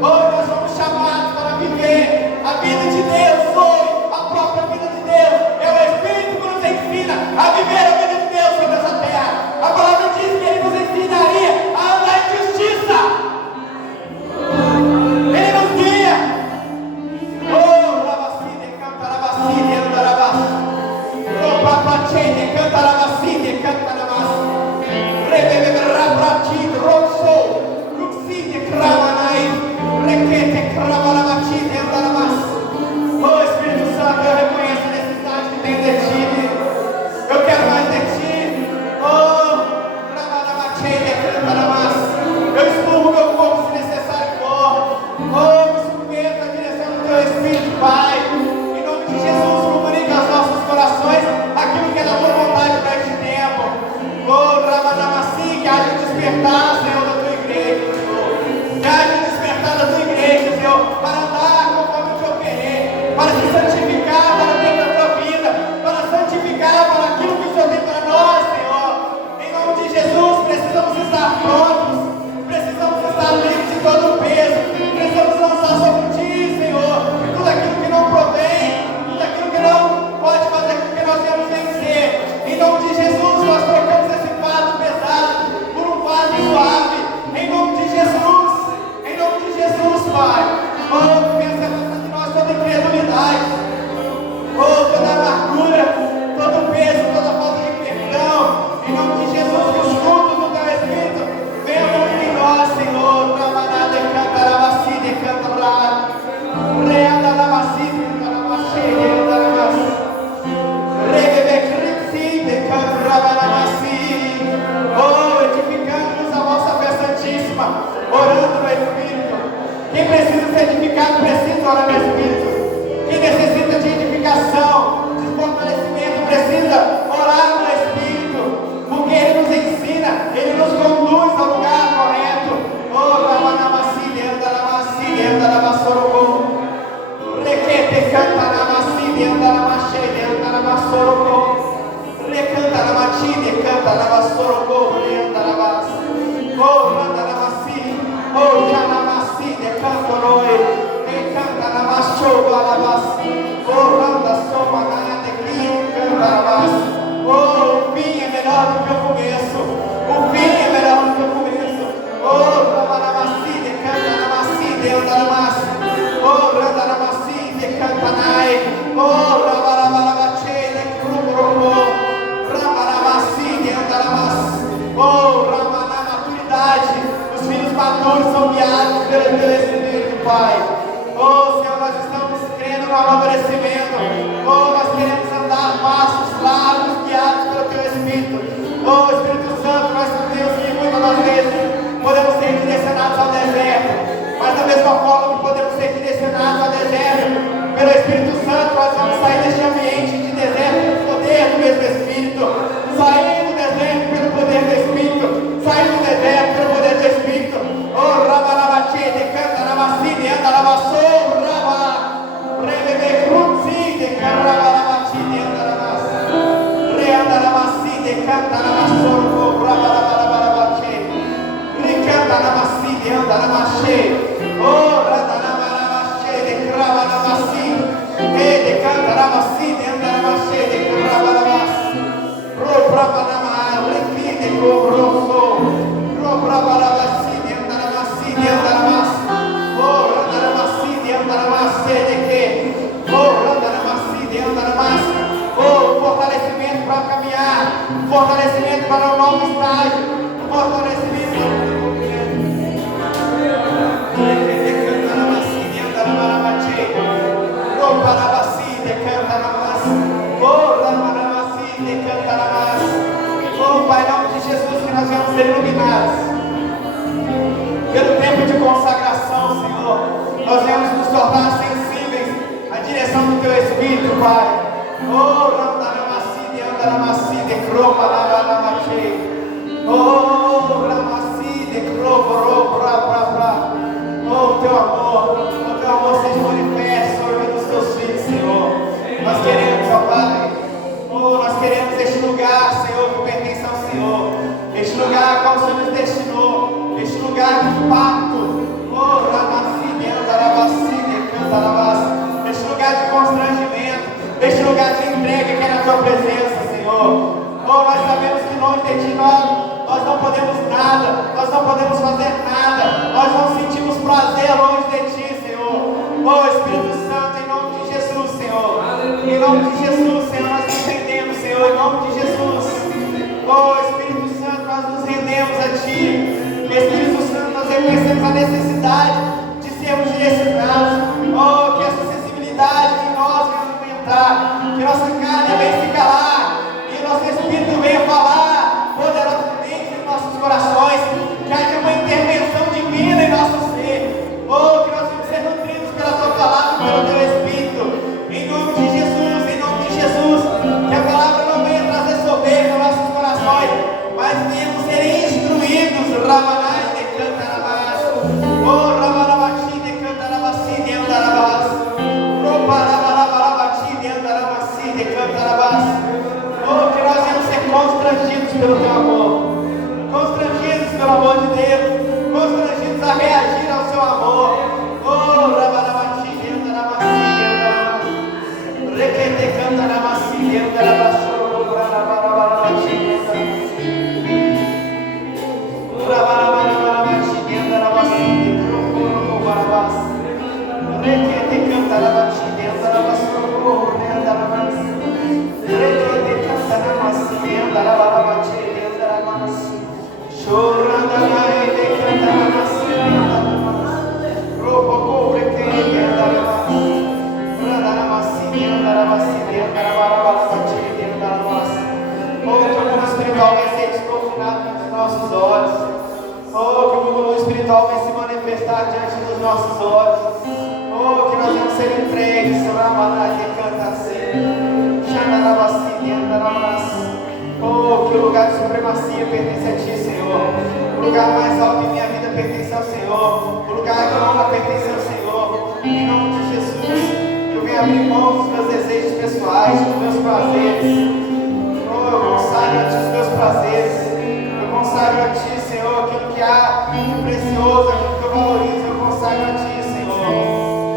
Oh, nós somos chamados para viver a vida de Deus hoje, a própria vida de Deus. É o Espírito que nos ensina a viver a vida de Deus sobre essa terra. A palavra diz que Ele nos ensinaria a andar em justiça. Ele nos guia. Oh, Lavasi, Decantarabasi, Decantarabasi. Oh, Papache, Decantarabasi, Decantarabasi. Rebebebrabrati, Rosso, Ruxi, Decramanai, Requete, Cramanabati, Decantarabasi. Oh, Espírito Santo, eu reconheço a necessidade que tem de Ti. Eu quero mais de Ti. Oh, Ramanabati, Decantarabasi. Eu expurgo meu corpo se necessário for. Oh, me submeto à direção do Teu Espírito, Pai. Em nome de Jesus, comunica aos nossos corações aquilo que é da Tua vontade para este tempo. Oh, Ramanamasi, que haja despertar, Senhor, da Tua igreja, Senhor. Que haja despertar da Tua igreja, Senhor, para andar conforme o Teu querer, para se santificar para dentro da Tua vida, para santificar para aquilo que o Senhor tem para nós, Senhor. Em nome de Jesus, precisamos estar prontos, precisamos estar livres de todo o peso, precisamos lançar sobre Ti, Senhor, tudo aquilo que não provém, tudo aquilo que não pode fazer com que nós devemos vencer. Em nome de Jesus, nós trocamos esse fardo pesado por um fardo suave. Em nome de Jesus, Pai. Oh, pensa de nós toda incredulidade, oh, toda amargura, todo peso, toda falta de perdão. Em nome de Jesus, que os frutos do Teu Espírito venham em nós, Senhor. Ramanada, Decantarabasi, Decantarabasi, Reandanamasi, Decantarabasi, Decantarabasi, Rebebecripsi, Decantarabasi. Oh, edificando-nos a vossa fé santíssima, orando no Espírito. Quem precisa ser edificado, precisa orar no Espírito. Quem necessita de edificação, de fortalecimento, precisa orar no Espírito. Porque Ele nos ensina, Ele nos conduz ao lugar correto. Oh, Ramanamasi, Dendanamasi, Dendanamasoroko. Requete, Cantanamasi, Dendanamache, Dendanamasoroko. Recantanamati, Decantanamasoroco, Dendanamasi. Oh, Randanamasi, oh, Janamasi, Decantoroi, Decantanamasho, Alabasi. Oh, Randa, Somanana, Decantanamasi. Oh, o fim é melhor do que o começo. O fim é melhor do que o começo. Oh, Ramanamasi, Decantanamasi, Dendanamasi. Oh, Randanamasi, Decantanai. Oh, Rabarabarabache, Decrubroko. Ramanamasi, Dendanamasi. Oh, Ramana, maturidade. Os filhos maduros são guiados pelo Teu Espírito, Pai. Oh, Senhor, nós estamos crendo no amadurecimento. Oh, nós queremos andar passos largos, guiados pelo Teu Espírito. Oh, Espírito Santo, nós sabemos que muitas das vezes podemos ser direcionados ao deserto, mas da mesma forma Fortalecimento para caminhar, fortalecimento para o novo estágio, fortalecimento para o oh, Pai, em nome de Jesus, que nós vamos ser iluminados pelo tempo de consagração, Senhor. Nós vamos nos tornar sensíveis à direção do Teu Espírito, Pai. Oh, Ramadaramacide, Andaramacide, Cropa, Lavaramache. Oh, Ramacide, Cropa, Pra. Oh, Teu amor seja manifesto sobre a vida dos Teus filhos, Senhor. Nós queremos, ó Pai. Oh, nós queremos este lugar, Senhor, que pertence ao Senhor. Este lugar a qual o Senhor nos destinou. Este lugar de pacto. Oh, Ramacide, Andaramacide, Cantarabas. Este lugar de constrangimento. Este lugar de entrega que é na Tua presença, Senhor. Oh, nós sabemos que longe de Ti nós não podemos nada, nós não podemos fazer nada, nós não sentimos prazer longe de Ti, Senhor. Oh, Espírito Santo, em nome de Jesus, Senhor. Em nome de Jesus, Senhor, nós nos rendemos, Senhor, em nome de Jesus. Oh, Espírito Santo, nós nos rendemos a Ti. Espírito Santo, nós reconhecemos a necessidade de sermos direcionados. Oh, que essa sensibilidade em nós venha aumentar, que nossa carne venha se calar e nosso Espírito venha falar poderosamente em nossos corações, que haja uma intervenção divina em nosso ser. Oh, que nós vamos ser nutridos pela Tua palavra e pelo Teu Espírito. Em nome de Jesus, em nome de Jesus, que a palavra não venha trazer soberba aos nossos corações, mas venhamos ser instruídos. Ramanai de Cantarabás. Oh, Ramanabati de Cantarabassi de Andarabás. Robarabarabarabati de Andarabassi de Cantarabás. Oh, que nós venhamos ser constrangidos pelo Teu amor, constrangidos pelo amor de Deus, constrangidos a reagir ao Seu amor. Oh, Rabarabati de Andarabassi de Andarabás. Requete Cantarabassi de Andarabás. Nossos olhos, oh, que o mundo espiritual venha se manifestar diante dos nossos olhos, oh, que nós vamos ser entregues, oh, que o lugar de supremacia pertence a Ti, Senhor. O lugar mais alto em minha vida pertence ao Senhor. O lugar que honra pertence ao Senhor. Em nome de Jesus, eu venho abrir mão dos meus desejos pessoais, dos meus prazeres. Oh, eu consagro a Ti os meus prazeres. Consagro a Ti, Senhor, aquilo que há de precioso, aquilo que eu valorizo, eu consagro a Ti, Senhor.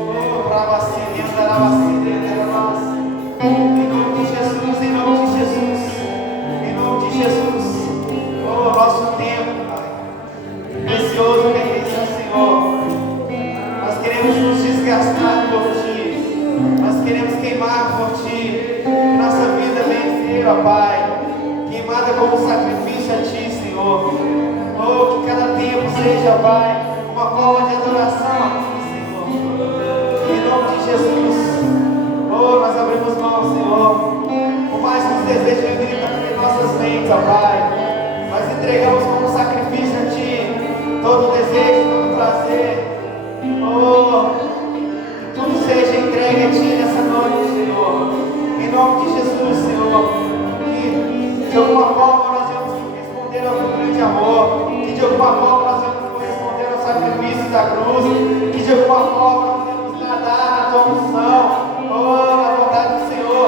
Oh, para vacina, para vacina, em nome de Jesus, em nome de Jesus, em nome de Jesus. Oh, nosso tempo, Pai, precioso pertence ao Senhor. Nós queremos nos desgastar por Ti, nós queremos queimar por Ti. Nossa vida vem ser, ó Pai, queimada como sacrifício a Ti, Senhor. Oh, que cada tempo seja, Pai, uma forma de adoração a Ti, Senhor. Em nome de Jesus. Oh, nós abrimos mãos, Senhor. Por mais que os desejos gritam em nossas mentes, ó Pai, nós entregamos como sacrifício a Ti todo desejo, todo prazer. Oh, que tudo seja entregue a Ti nessa noite, Senhor. Em nome de Jesus, Senhor. Que de alguma forma nós vamos responder ao Teu grande amor, que de alguma forma nós vamos corresponder ao sacrifício da cruz, que de alguma forma nós vamos nadar na Tua unção, oh, na vontade do Senhor,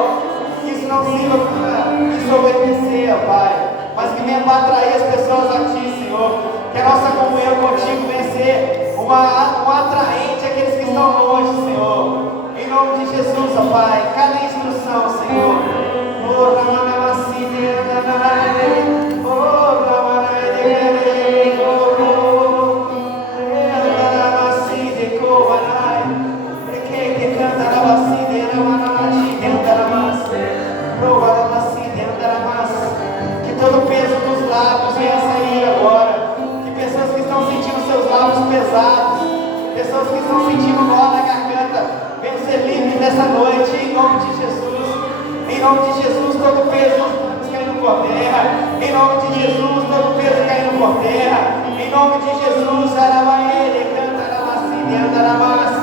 que isso não sirva para desobedecer, Pai, mas que venha para atrair as pessoas a Ti, Senhor, que a nossa comunhão contigo pesados, pessoas que estão sentindo nó na garganta, venham ser livres nessa noite, em nome de Jesus. Em nome de Jesus, todo peso caindo por terra. Em nome de Jesus, todo peso caindo por terra. Em nome de Jesus, Arabaele, canta Ramacine, Andaramas.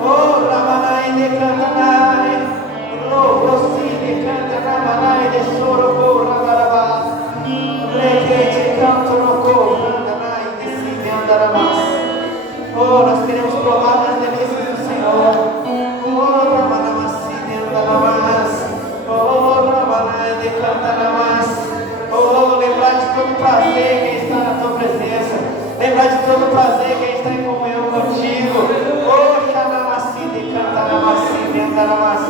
Oh, Ramanai, decantanai. Oh, Rosine, canta Ramanai, de Soroko, Rabarabas. Lequete, canto no corpo, Andanai, decide, Andaramas. Oh, nós queremos provar das delícias do Senhor. Oh, Ramanamacine, Andaramas. Oh, Ramanai, decantaramas. Oh, lembrar de todo prazer que está na tua presença. Lembrar de todo prazer que está em comunhão contigo. Oh, Xanamacine, cantaramacine, andaramas.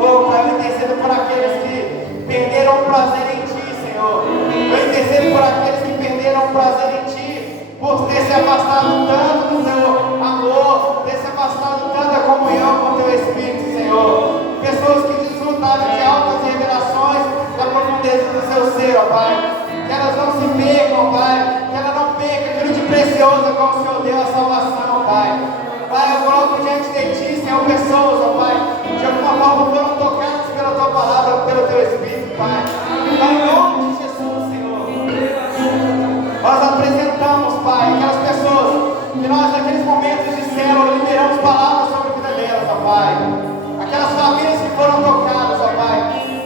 Oh, Pai, eu intercedo por aqueles que perderam o prazer em Ti, Senhor. Eu intercedo por aqueles que perderam o prazer em Ti, por ter se afastado tanto do Teu amor, ter se afastado tanto da comunhão com o Teu Espírito, Senhor. Pessoas que desfrutaram de altas revelações da profundeza do Seu ser, ó Pai. Que elas não se percam, ó Pai. Que ela não perca aquilo de precioso com o Senhor deu a salvação, ó Pai. Pai, eu coloco diante de Ti, Senhor, pessoas, ó Pai, de alguma forma foram tocadas pela Tua palavra, pelo Teu Espírito, Pai. Pai, em nome de Jesus, Senhor, nós apresentamos, Pai, aquelas pessoas que nós naqueles momentos disseram, liberamos palavras sobre a vida delas, ó Pai. Aquelas famílias que foram tocadas, ó Pai.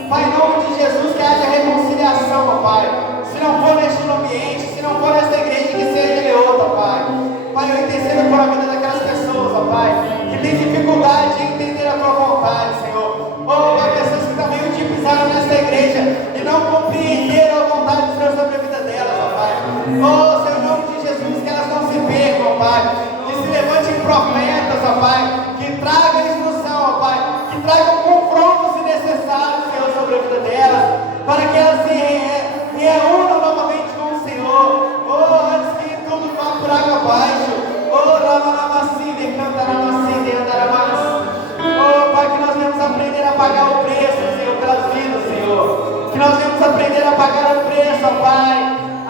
Pai, em nome de Jesus, que haja reconciliação, ó Pai. Se não for neste ambiente, se não for nesta igreja, que seja de outra, Pai. Pai, eu intercedo por a vida daquelas pessoas, ó Pai, que têm dificuldade de entender a Tua vontade, Senhor. Oh, Pai, pessoas que também um dia pisaram nesta igreja e não compreenderam a vontade do Senhor sobre a vida delas, ó Pai. Oh, Senhor, em nome de Jesus, que elas não se percam, ó Pai. Que se levantem profetas, ó Pai, que tragam instrução, ó Pai, que tragam confronto se necessário, Senhor, sobre a vida delas, para que elas se reúnam novamente com o Senhor. Oh, antes que tudo vá por água abaixo. Oh, Ramanamacine, cantaramacine, andaramas. Oh, Pai, que nós venhamos aprender a pagar o preço, Senhor, pelas vidas, Senhor. Que nós venhamos aprender a pagar o preço, ó Pai.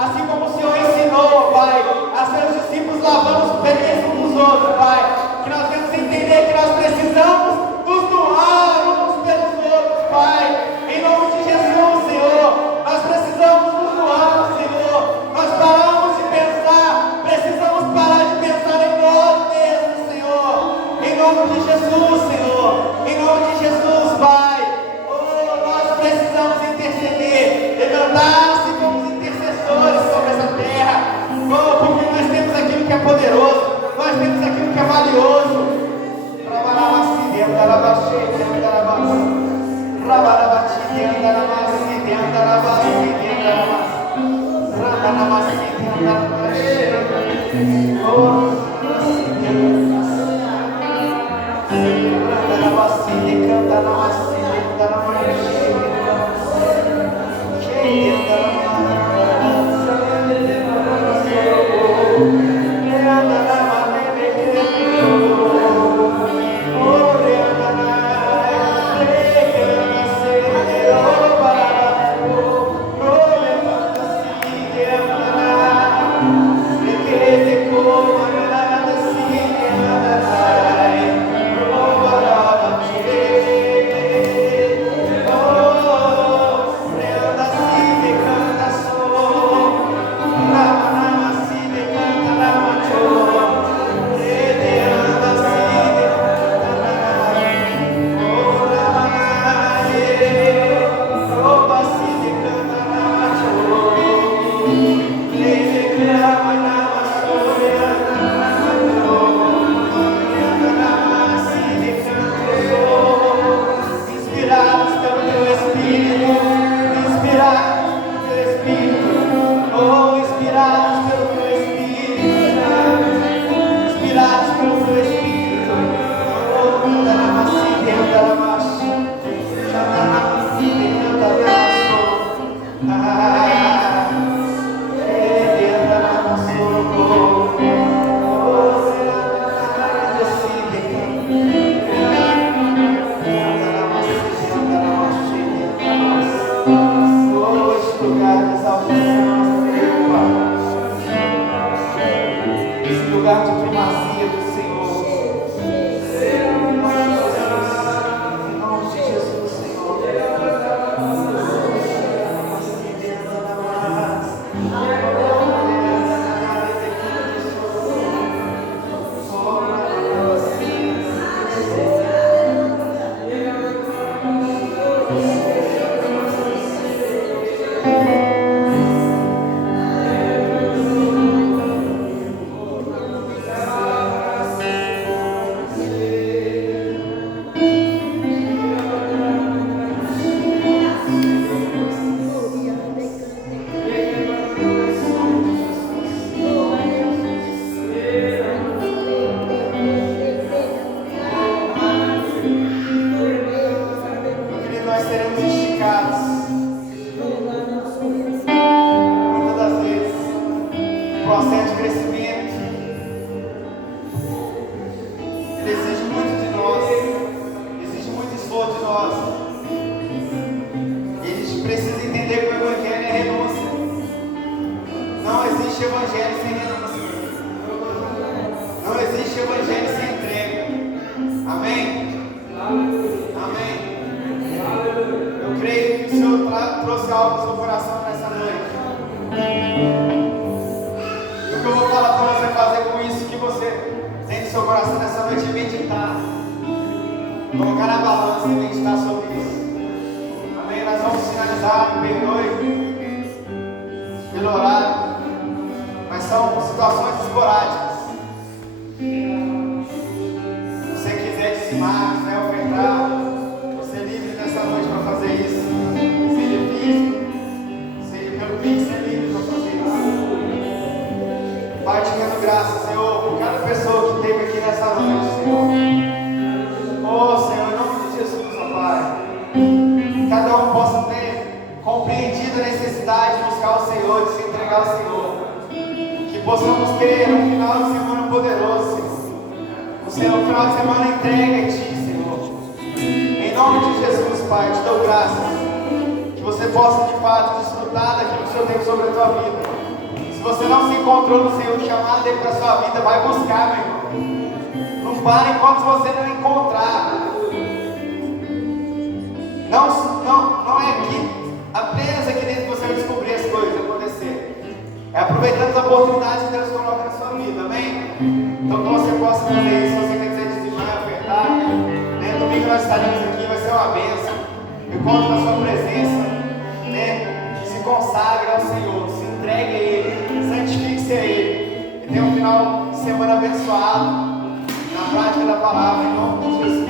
Assim como o Senhor ensinou, ó Pai, a seus discípulos lavando os pés uns dos outros, Pai. Que nós venhamos entender que nós precisamos nos doar uns pelos outros, Pai. Em nome de Jesus, Senhor. Nós precisamos nos doar, Senhor. Nós paramos de pensar, precisamos parar de pensar em nós mesmos, Senhor. Em nome de Jesus, Senhor. Em nome de Jesus, Pai. Oh, nós precisamos interceder, levantar-se como intercessores sobre essa terra. Oh, porque nós temos aquilo que é poderoso, nós temos aquilo que é valioso. Oh, lugar de primazia do Senhor. Em nome de Jesus, Senhor. Nós seremos esticados. Muitas das vezes, o processo de crescimento, ele exige muito de nós, exige muito esforço de nós. E a gente precisa entender que o Evangelho é renúncia. Não existe Evangelho sem renúncia. Não existe Evangelho sem entrega. Amém? Amém. Eu creio que o Senhor trouxe algo no seu coração nessa noite. E o que eu vou falar para você fazer com isso que você tem no seu coração nessa noite é meditar. Colocar na balança e meditar sobre isso. Amém? Nós vamos finalizar, me perdoe pelo horário, mas são situações esporádicas. Se você quiser dizimar, quiser ofertar, essa noite para fazer isso, seja físico, seja pelo Pix, é livre para fazer isso. Pai, te dando graça, Senhor, por cada pessoa que esteve aqui nessa noite, Senhor. Oh, Senhor, em nome de Jesus, ó Pai, que cada um possa ter compreendido a necessidade de buscar o Senhor, de se entregar ao Senhor, que possamos ter um final de semana poderoso, Senhor. O Senhor, um final de semana entrega em Ti, Senhor. Em nome de Jesus, Pai, te dou graças. Que você possa de fato desfrutar daquilo que o Senhor tem sobre a tua vida. Se você não se encontrou no Senhor, chamado dele para a sua vida, vai buscar, meu irmão. Não para enquanto você não encontrar. Não é aqui, apenas aqui dentro que você vai descobrir as coisas acontecer. É aproveitando as oportunidades que Deus coloca na sua vida, amém? Então que você possa fazer isso. Se você quiser dizimar, ofertar, domingo nós estaremos aqui, vai ser uma bênção. Eu conto na sua presença, né? Se consagre ao Senhor, se entregue a Ele, santifique-se a Ele. E tenha um final de semana abençoado na prática da palavra, em nome de Jesus.